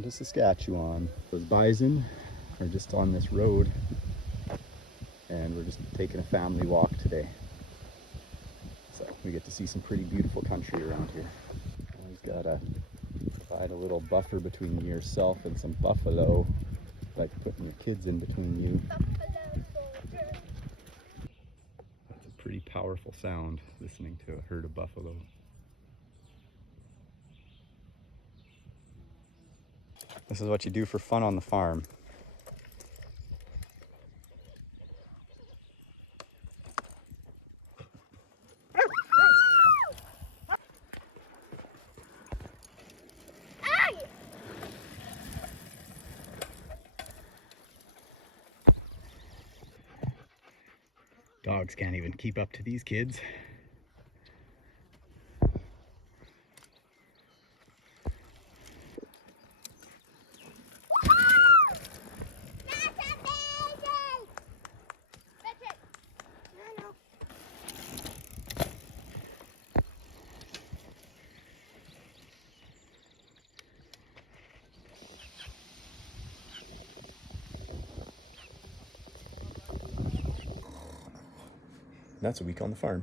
Welcome to Saskatchewan. Those bison are just on this road and we're just taking a family walk today. So we get to see some pretty beautiful country around here. Always gotta provide a little buffer between yourself and some buffalo, like putting your kids in between you. That's a pretty powerful sound, listening to a herd of buffalo. This is what you do for fun on the farm. Dogs can't even keep up to these kids. That's a week on the farm.